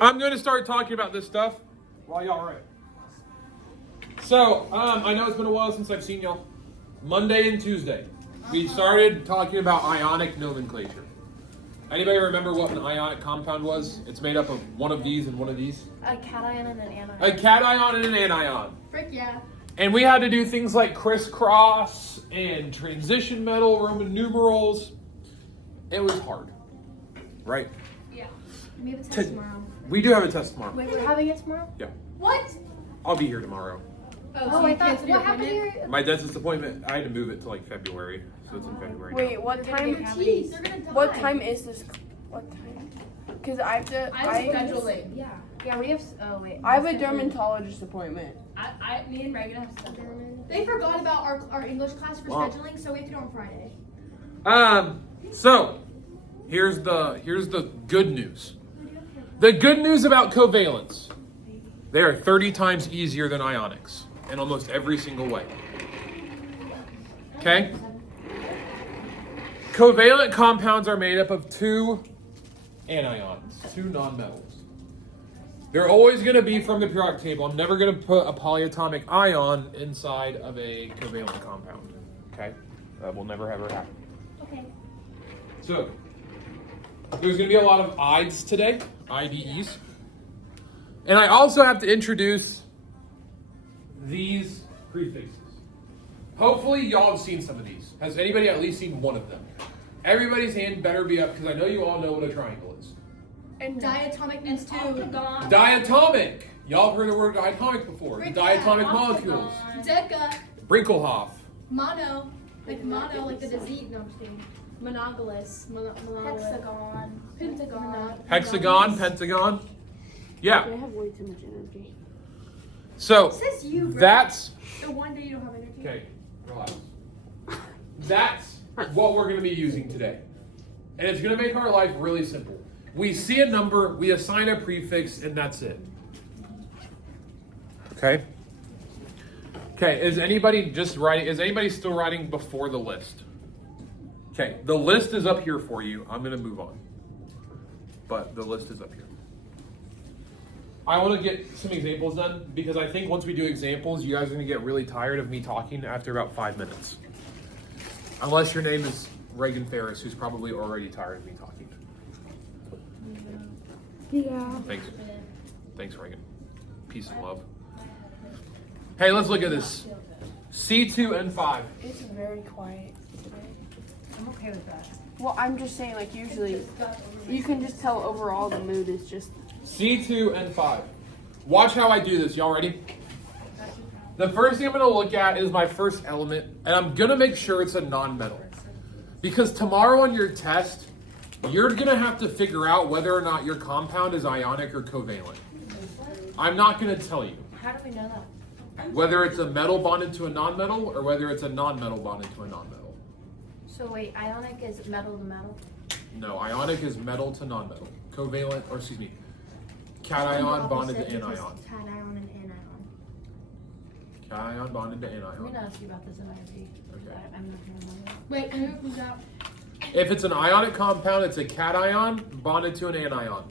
I'm going to start talking about this stuff while y'all write. So, I know it's been a while since I've seen y'all. Monday and Tuesday, we started talking about ionic nomenclature. Anybody remember what an ionic compound was? It's made up of one of these and one of these. A cation and an anion. A cation and an anion. Frick yeah. And we had to do things like crisscross and transition metal, Roman numerals. It was hard, right? Yeah. We have a test tomorrow. We do have a test tomorrow. Wait, we're having it tomorrow? Yeah. What? I'll be here tomorrow. Oh, I thought, what happened here? My dentist appointment, I had to move it to like February, so it's in February. Wait, what time? They're gonna die. What time is this? What time? Because I have to. I schedule it. Yeah. Yeah, we have. Oh wait. I have a dermatologist appointment. Me and Reagan have stuff. They forgot about our English class for scheduling, so we have to do it on Friday. So here's the good news. The good news about covalents. They are 30 times easier than ionics in almost every single way. Okay? Covalent compounds are made up of two anions, two nonmetals. They're always going to be from the periodic table. I'm never going to put a polyatomic ion inside of a covalent compound. Okay? That will never ever happen. Okay. So, there's going to be a lot of IDEs today, IDEs. And I also have to introduce these prefixes. Hopefully y'all have seen some of these. Has anybody at least seen one of them? Everybody's hand better be up because I know you all know what a triangle is. And diatomic means two. Diatomic. Y'all have heard the word diatomic before. Diatomic molecules. Deca. Brinkelhoff. Mono. Like mono, like the disease. No, I'm just kidding. Monogamous. Hexagon. Pentagon. Hexagon, pentagon. Yeah. I have way too much energy. So It says you. Bro. that's The one day you don't have energy. okay. Relax. That's what we're going to be using today, and it's going to make our life really simple. We see a number, we assign a prefix, and that's it. Okay. Okay. Is anybody just writing? Is anybody still writing before the list? Okay. The list is up here for you. I'm going to move on, but the list is up here. I want to get some examples done because I think once we do examples, you guys are going to get really tired of me talking after about 5 minutes. Unless your name is Reagan Ferris, who's probably already tired of me talking. Yeah. Thanks. Thanks, Reagan. Peace and love. Hey, let's look at this. C2N5. It's very quiet today. I'm okay with that. Well, I'm just saying, like, usually, you can just tell overall the mood is just. C2N5. Watch how I do this. Y'all ready? The first thing I'm going to look at is my first element, and I'm going to make sure it's a non-metal. Because tomorrow on your test, you're going to have to figure out whether or not your compound is ionic or covalent. I'm not going to tell you. How do we know that? Whether it's a metal bonded to a non-metal or whether it's a non-metal bonded to a non-metal. So wait, ionic is metal to metal? No, ionic is metal to non-metal. Covalent, or excuse me, cation bonded to anion. Cation and anion. Cation bonded to I'm anion. gonna ask you about this in IRP. Okay. I'm not gonna remember. Wait, who's that? If it's an ionic compound, it's a cation bonded to an anion.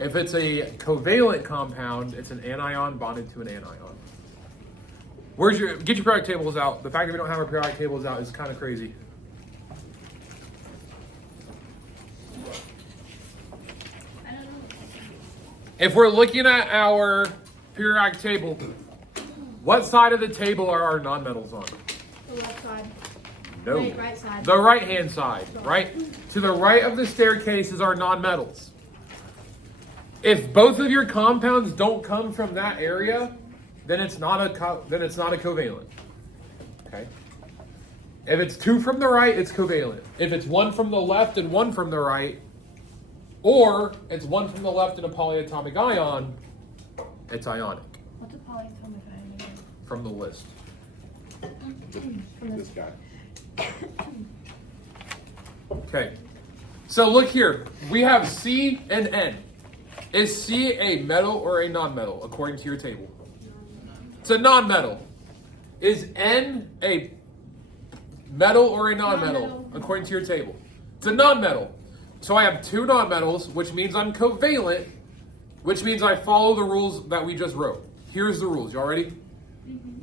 If it's a covalent compound, it's an anion bonded to an anion. Get your periodic tables out. The fact that we don't have our periodic tables out is kind of crazy. If we're looking at our periodic table, what side of the table are our nonmetals on? The left side. No. Right side. The right-hand side, right? To the right of the staircase is our nonmetals. If both of your compounds don't come from that area, then it's not a covalent. Okay? If it's two from the right, it's covalent. If it's one from the left and one from the right, or it's one from the left and a polyatomic ion, it's ionic. What's a polyatomic ion again? From the list. This guy. Okay. So look here. We have C and N. Is C a metal or a non-metal according to your table? It's a non-metal. Is N a metal or a non-metal Non-metal. according to your table? It's a non-metal. So I have two non-metals, which means I'm covalent which means I follow the rules that we just wrote. Here's the rules. Y'all ready?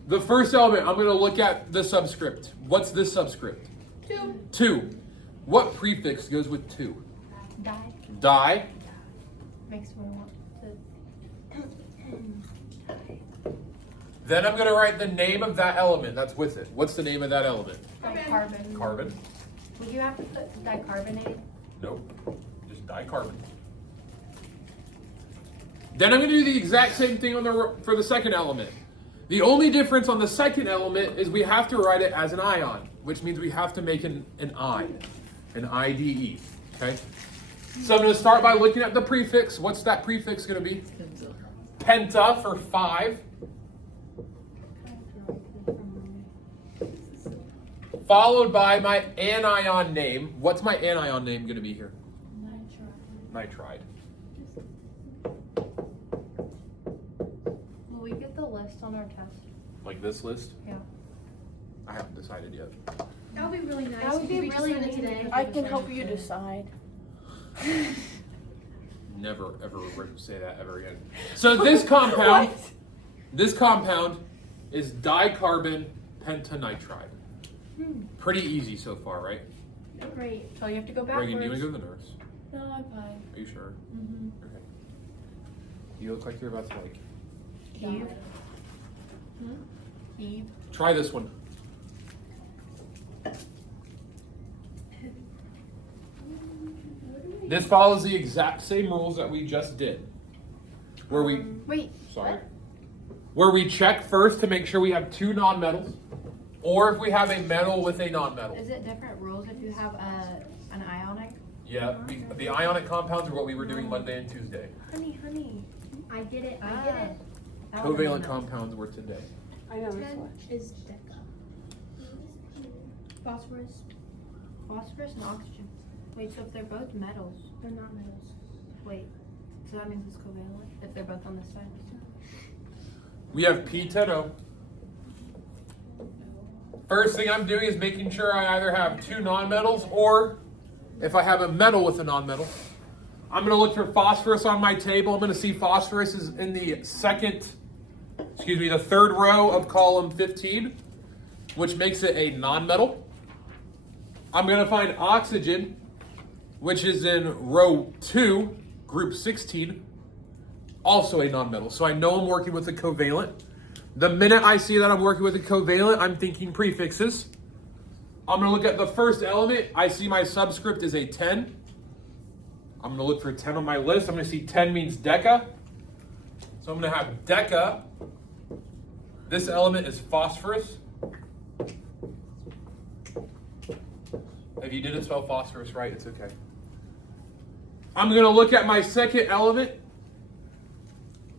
The first element, I'm going to look at the subscript. What's this subscript? 2. 2. What prefix goes with 2? Die. Die. Makes me want to. Then I'm going to write the name of that element that's with it. What's the name of that element? Dicarbon. Carbon. Would you have to put dicarbonate? Nope. Just dicarbon. Then I'm going to do the exact same thing for the second element. The only difference on the second element is we have to write it as an ion, which means we have to make an I, an IDE. Okay? So I'm going to start by looking at the prefix. What's that prefix going to be? Penta for 5. Followed by my anion name. What's my anion name going to be here? Nitride. Will we get the list on our test? Like this list? Yeah. I haven't decided yet. That would be really nice. That would be if we just really sent it neat. today. I can help you decide. Never ever say that ever again. So this compound, this compound is dicarbon pentanitride. Pretty easy so far, right? Great. So you have to go backwards. Reagan, do you want to go to the nurse? No, I'm fine. Are you sure? Mm-hmm. Okay. You look like you're about to like. Heave. Heave. Try this one. This follows the exact same rules that we just did. Where we Wait. sorry. Where we check first to make sure we have 2 nonmetals, or if we have a metal with a nonmetal. Is it different rules if you have an ionic? Yeah, the ionic compounds are what we were doing Monday and Tuesday. Honey. I get it. I get it. That would've Covalent been compounds were today. I know this 10 one. is deca. Phosphorus. nice. Phosphorus and oxygen. Wait, so if they're both metals, They're not metals. wait, so that means it's covalent if they're both on this side. We have P10O. First thing I'm doing is making sure I either have 2 nonmetals, or if I have a metal with a nonmetal, I'm going to look for phosphorus on my table. I'm going to see phosphorus is in the the third row of column 15, which makes it a nonmetal. I'm going to find oxygen, which is in row 2, group 16, also a nonmetal. So I know I'm working with a covalent. The minute I see that I'm working with a covalent, I'm thinking prefixes. I'm going to look at the first element. I see my subscript is a 10. I'm going to look for 10 on my list. I'm going to see 10 means deca. So I'm going to have deca. This element is phosphorus. If you didn't spell phosphorus right, it's okay. I'm going to look at my second element.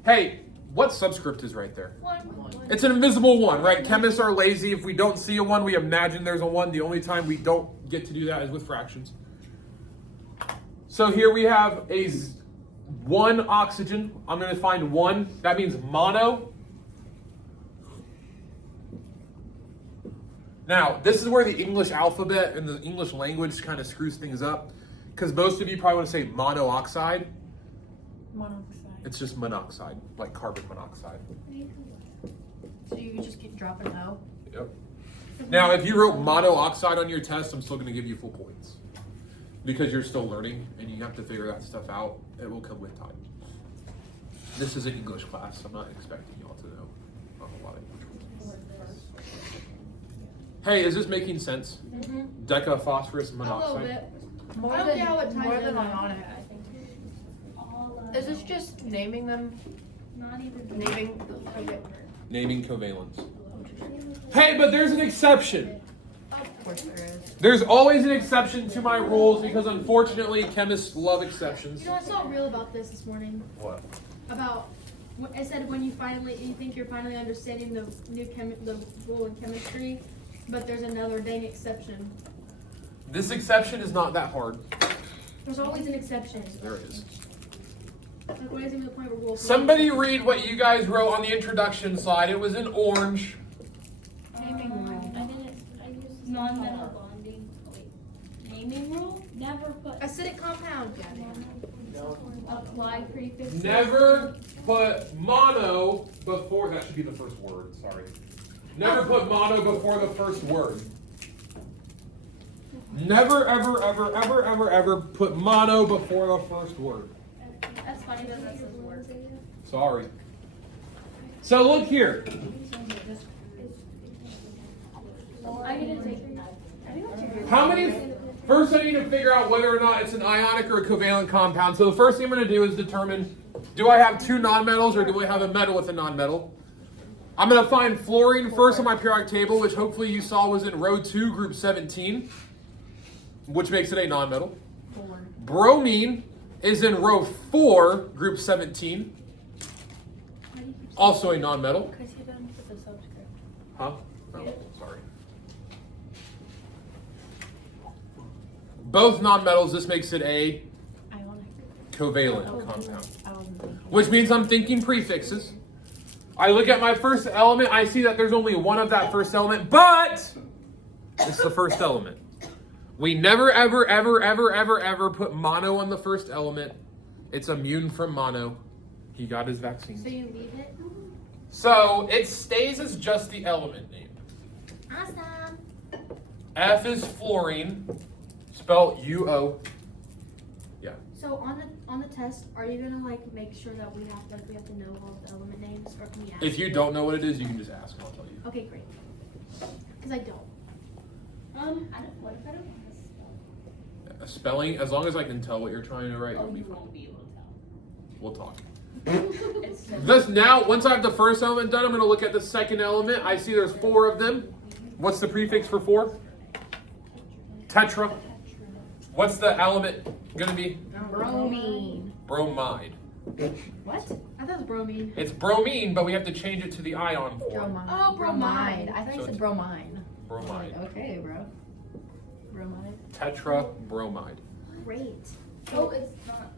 Hey, what subscript is right there? 1. It's an invisible 1, right? Chemists are lazy. If we don't see a 1, we imagine there's a 1. The only time we don't get to do that is with fractions. So here we have a 1 oxygen. I'm going to find 1. That means mono. Now, this is where the English alphabet and the English language kind of screws things up. Because most of you probably want to say monoxide. Monoxide. It's just monoxide, like carbon monoxide. So you can just keep dropping O? Yep. Now, if you wrote monoxide on your test, I'm still going to give you full points. Because you're still learning and you have to figure that stuff out. It will come with time. This is an English class. I'm not expecting y'all to know a whole lot of English words. Hey, is this making sense? Mm-hmm. Deca, phosphorus, A little monoxide. bit. More I don't than, get how it ties more in than though. ionic, I think. Is this just naming them? Naming? Okay. Naming covalents. Hey, but there's an exception. Of course there is. There's always an exception to my rules because unfortunately chemists love exceptions. You know, I saw a reel about this morning. What? About, I said when you think you're finally understanding the the rule in chemistry, but there's another dang exception. This exception is not that hard. There's always an exception. There it is. Like, what is even the point of rules? Somebody read what you guys wrote on the introduction slide. It was in orange. Naming rule. I used non-metal bonding. Wait, naming rule? Never put. Acidic compound. apply prefix. Never put mono before, that should be the first word, sorry. Never put mono before the first word. Never, ever, ever, ever, ever, ever put mono before the first word. That's funny that that says word. Sorry. So look here. I get to take. How many? First, I need to figure out whether or not it's an ionic or a covalent compound. So the first thing I'm going to do is determine, do I have two nonmetals or do I have a metal with a nonmetal? I'm going to find fluorine first on my periodic table, which hopefully you saw was in row 2, group 17, which makes it a nonmetal. Bromine is in row 4, group 17, also a nonmetal. Because he didn't put the subscript. Huh? Oh, sorry. Both nonmetals, this makes it a Ionic. covalent compound. I wasn't thinking. Which means I'm thinking prefixes. I look at my first element, I see that there's only one of that first element, but it's the first element. We never, ever, ever, ever, ever, ever put mono on the first element. It's immune from mono. He got his vaccine. So you leave it. So it stays as just the element name. Awesome. F is fluorine, spelled UO. Yeah. So on the test, are you gonna like make sure that we have to know all the element names, or can we ask? If you don't know what it is, you can just ask and I'll tell you. Okay, great. Because I don't. What if I don't want to spell? A spelling, as long as I can tell what you're trying to write, it'll Oh, be you fine. won't be able to tell. We'll talk. It's so This now, once I have the first element done, I'm going to look at the second element. I see there's 4 of them. What's the prefix for 4? Tetra. What's the element going to be? Bromine. Bromide. What? I thought it was bromine. It's bromine, but we have to change it to the ion form. Bromine. Oh, bromide. I thought you So said it's- bromine. Bromide. Okay, bro. Bromide. Tetra bromide. Great. Oh, it's not.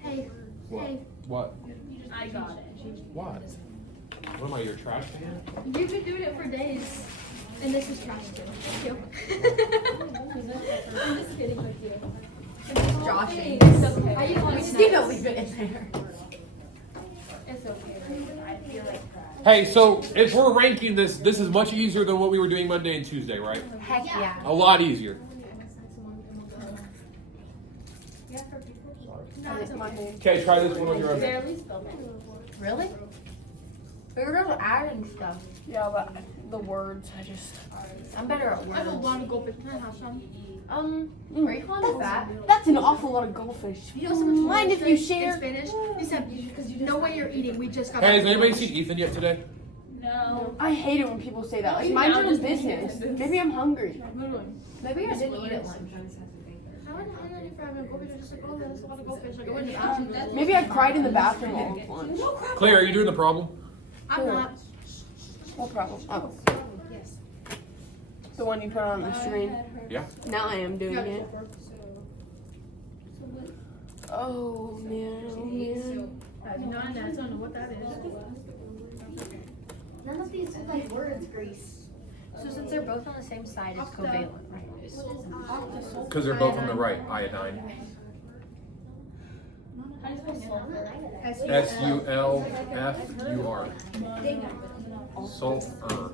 Hey. What? Hey. What? I got it. What? What am I, your trash can? You've been doing it for days. And this is trash too. Thank you. I'm just kidding with you. Joshing. It's okay. I We just need to leave it in there. It's okay. I feel like crap. Hey, so if we're ranking this is much easier than what we were doing Monday and Tuesday, right? Heck yeah. A lot easier. Okay, try this one on your own. Barely spelled it. Really? We were just adding stuff. Yeah, but the words, I'm better at I have a words. lot of goldfish. Can I have some? Are you calling me fat? That's an awful lot of goldfish. You know so much Mind if you in share? Spanish? You said no way you're eating. We just got. Hey, back has from anybody lunch. seen Ethan yet today? No. I hate it when people say that. Like, You mind now your own just business. need to- Maybe I'm hungry. Maybe I didn't eat at lunch. I wouldn't know if I have a goldfish. I just like, oh, there's a lot of goldfish. Like, I wouldn't ask you. Maybe I cried in the bathroom all of lunch. Claire, are you doing the problem? I'm not. What problem? Oh, Yes. the one you put on the screen. Yeah. Now I am doing You it. got it. Oh man, oh man. I don't know what that is. None of these are like words, Grace. So since they're both on the same side, it's covalent, right? Because they're both on the right. Iodine. How do you spell sulfur? S-U-L-F-U-R. Sulfur.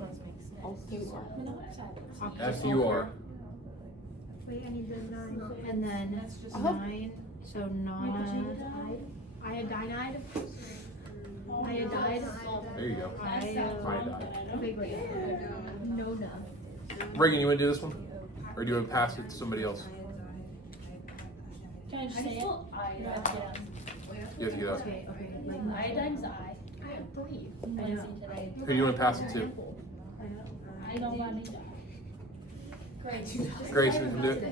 F-U-R. Wait, I need the 9. And then nine. So non. Iodinide. Iodide. There you go. Iodine. Okay, great. No, no. Reagan, you want to do this one? Or do you want to pass it to somebody else? Can I just say it? You have to get up. Okay, okay. Iodine's I. I have 3. I didn't see today. Who do you want to pass it to? I don't want to die. Grace, we can do it.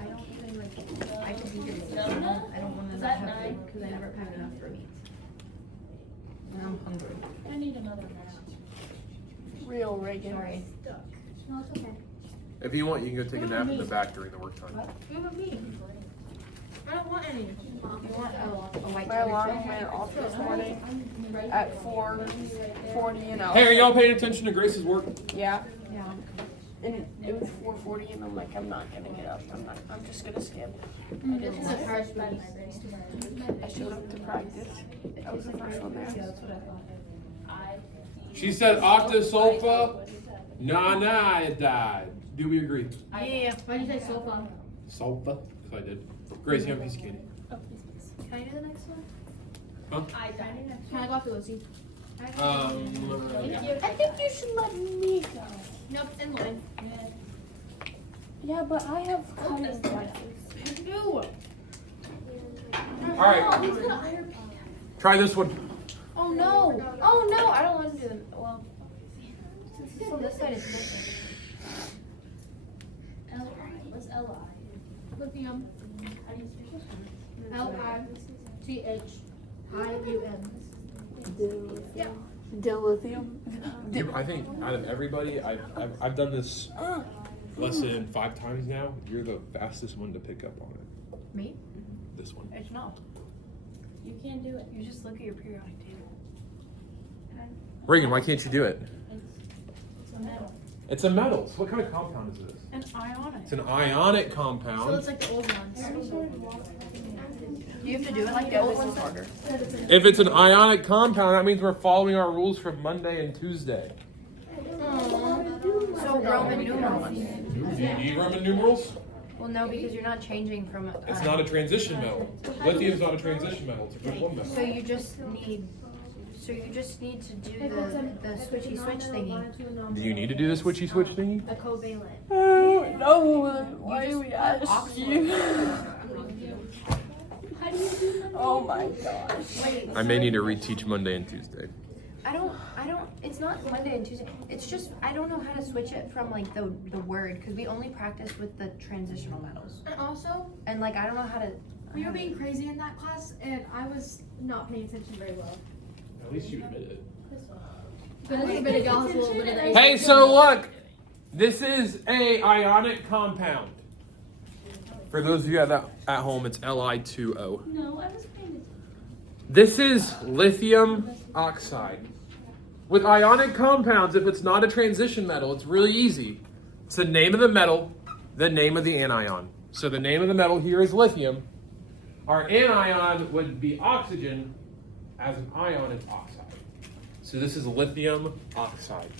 I don't think like I could be here. No? I don't want to Is not that have 9? food because I never have enough for meat. And I'm hungry. I need another match. Real Reagan. Sorry. No, it's okay. If you want, you can go take a nap in the back during the work time. You have me. I don't want any. You want a white My alarm toast? went off this morning at 4:40 and I Hey, are was y'all paying attention to Grace's work? yeah. Yeah. And it was 4:40, and I'm like, I'm not gonna get up. I'm just gonna skip. I didn't It's a want hard study. I showed up to practice. I was the first one there. She said octasulfa, nah, it died. Do we agree? Yeah. Why'd you say sulfa? Sulfa? Because I did. Grace, you have a piece of candy. Can I do the next one? Can I go after Lucy? I think you should let me go. Nope, in line. Yeah, but I have cutting devices. Ew. All right. Try this one. Oh no! Oh no! I don't want to do them. Well, since it's on this side, it's missing. What's L-I? Lithium. How do you spell it? Lithium. Yeah. Dilithium. I think out of everybody, I've done this lesson 5 times now. You're the fastest one to pick up on it. Me? This one. It's not. You can't do it. You just look at your periodic table. Reagan, why can't you do it? It's a metal. It's a metals. What kind of compound is this? An ionic. It's an ionic So compound. it's like the old ones. You have to do it like the old ones. If it's an ionic compound, that means we're following our rules from Monday and Tuesday. So Roman numerals. Do you need Roman numerals? Well, no, because you're not changing from. It's not a transition metal. Lithium's not a transition metal. It's a group 1 metal. So you just need. So you just need to do the switchy switch thingy. Do you need to do the switchy switch thingy? The covalent. Oh, no. Why do we ask you? How do you do that? Oh my gosh. Wait. I may need to reteach Monday and Tuesday. I don't. It's not Monday and Tuesday. It's just I don't know how to switch it from like the word because we only practice with the transitional metals And also, and like I don't know how to. we were being crazy in that class, and I was not paying attention very well. At least you admit it. But a little bit of y'all has a little bit of the Hey, so look, this is a ionic compound. For those of you at home, it's Li2O. No, I was paying attention. This is lithium oxide. With ionic compounds, if it's not a transition metal, it's really easy. It's the name of the metal, the name of the anion. So the name of the metal here is lithium. Our anion would be oxygen. As an ion, it's oxide. So this is lithium oxide.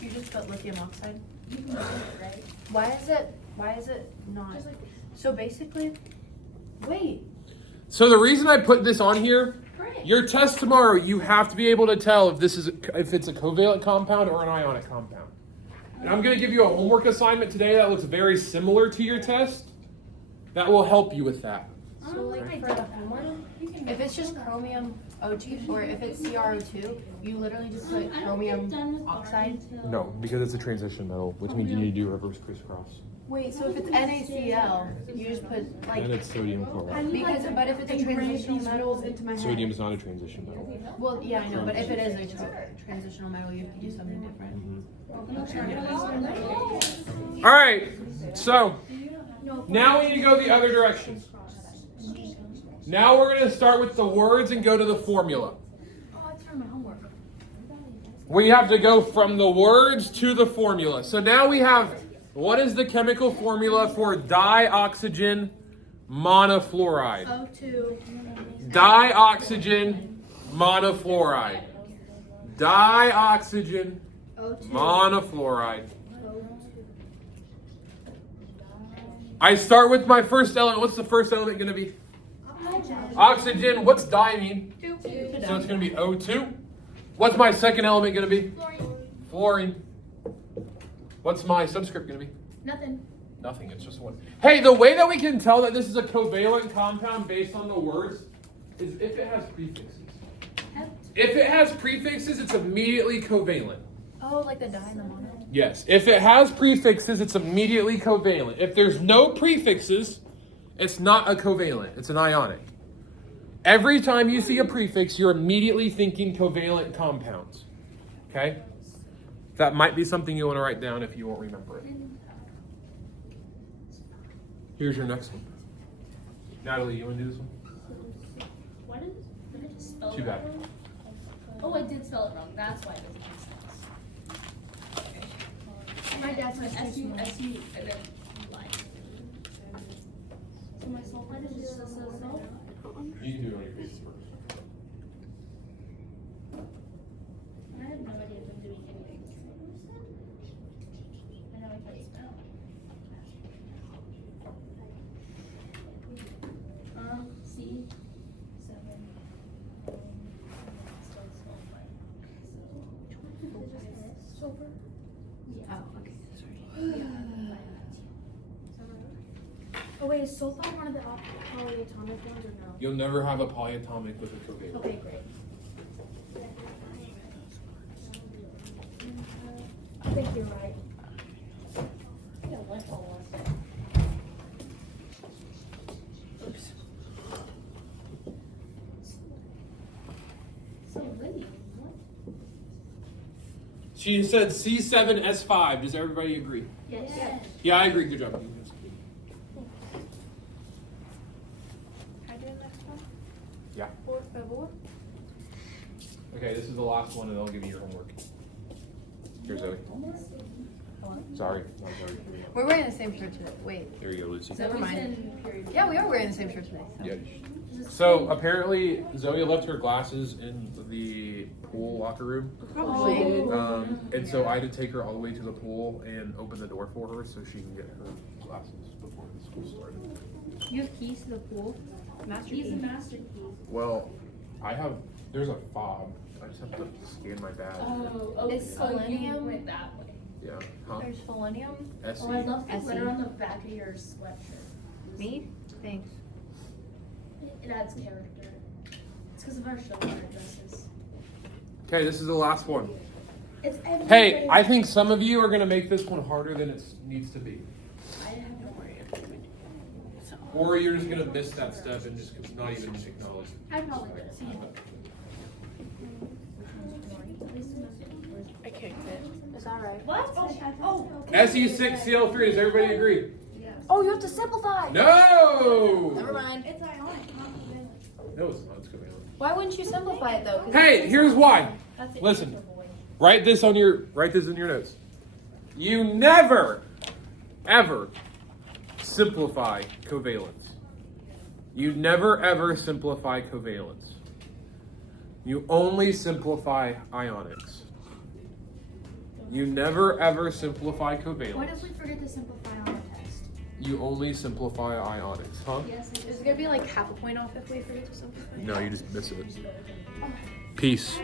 You just put lithium oxide. You can do it, right? Why is it not? So basically, wait. So the reason I put this on here, Great. your test tomorrow, you have to be able to tell if it's a covalent compound or an ionic compound. And I'm going to give you a homework assignment today that looks very similar to your test. That will help you with that. So like for the homework, if it's just chromium O2 or if it's CrO2, you literally just put chromium oxide. No, because it's a transition metal, which means you need to do reverse crisscross. Wait, so if it's NaCl, you just put like Then it's sodium chloride. because but if it's a transitional metal, into my Sodium is not a transition metal. well yeah I know, but if it is a transitional metal, you have to do something different. All right, so now we need to go the other direction. Now we're going to start with the words and go to the formula. Oh, I turned my homework. We have to go from the words to the formula. So now we have, what is the chemical formula for dioxygen monofluoride? O2. Dioxygen monofluoride. Dioxygen O2. monofluoride. I start with my first element. What's the first element going to be? Oxygen. What's di mean? So it's going to be O2. What's my second element going to be? Fluorine. What's my subscript going to be? Nothing. Nothing. It's just one. Hey, the way that we can tell that this is a covalent compound based on the words is if it has prefixes. If it has prefixes, it's immediately covalent. Oh, like the di and the mono. Yes. If it has prefixes, it's immediately covalent. If there's no prefixes, it's not a covalent. It's an ionic. Every time you see a prefix, you're immediately thinking covalent compounds. Okay? That might be something you want to write down if you won't remember it. Here's your next one. Natalie, you want to do this one? What is? Did I just spell Too it bad. wrong? Oh, I did spell it wrong. That's why it doesn't make sense. My dad's My too SU, small. SU, and then like. So my sulfide is just so. You can do it on your face first. I have no idea if I'm doing anything. I know I can't spell. C7. Silver? Yeah. Oh, okay, sorry. Oh wait, is sulfide one of the polyatomic ones or no? You'll never have a polyatomic with a covalent. Okay, great. I think you're right. Yeah, what all was Oops. so windy. What? She said C7S5. Does everybody agree? Yes. Yeah, I agree. Good job. Can I do the next one? Yeah. Por favor. Okay, this is the last one, and I'll give you your homework. Here, Zoe. Sorry. Not sorry. We're wearing the same shirt today. Wait. There you go, Lucy. Never mind. In period. Yeah, we are wearing the same shirt today. So. Yeah. So apparently Zoe left her glasses in the pool locker room, Probably. and so I had to take her all the way to the pool and open the door for her so she can get her glasses before the school started. You have keys to the pool? Master He's a key. master key. Well, there's a fob. I just have to scan my badge. Oh, It's so you selenium. went that way. Yeah. Huh? There's selenium. SE. Oh, I love the SE. glitter on the back of your sweatshirt. Me? Thanks. It adds character. It's because of our show dresses. Okay, this is the last one. It's everywhere. Hey, I think some of you are gonna make this one harder than it needs to be, I have no idea. or you're just gonna miss that step and just not even acknowledge it. I probably did. I kicked it. Is that right? What? Oh. SE6CL3. Does everybody agree? Oh, you have to simplify. No. Never mind. It's ionic, not covalent. No, it's not. It's covalent. Why wouldn't you simplify it though? 'Cause Hey, here's why. that's it. Listen. Write this in your notes. You never, ever simplify covalence. You never ever simplify covalence. You only simplify ionics. You never ever simplify What covalence. if we forget to simplify on the test? You only simplify ionics, huh? Yes, Is it gonna be like half a point off if we forget to simplify? No, you just miss it. Peace.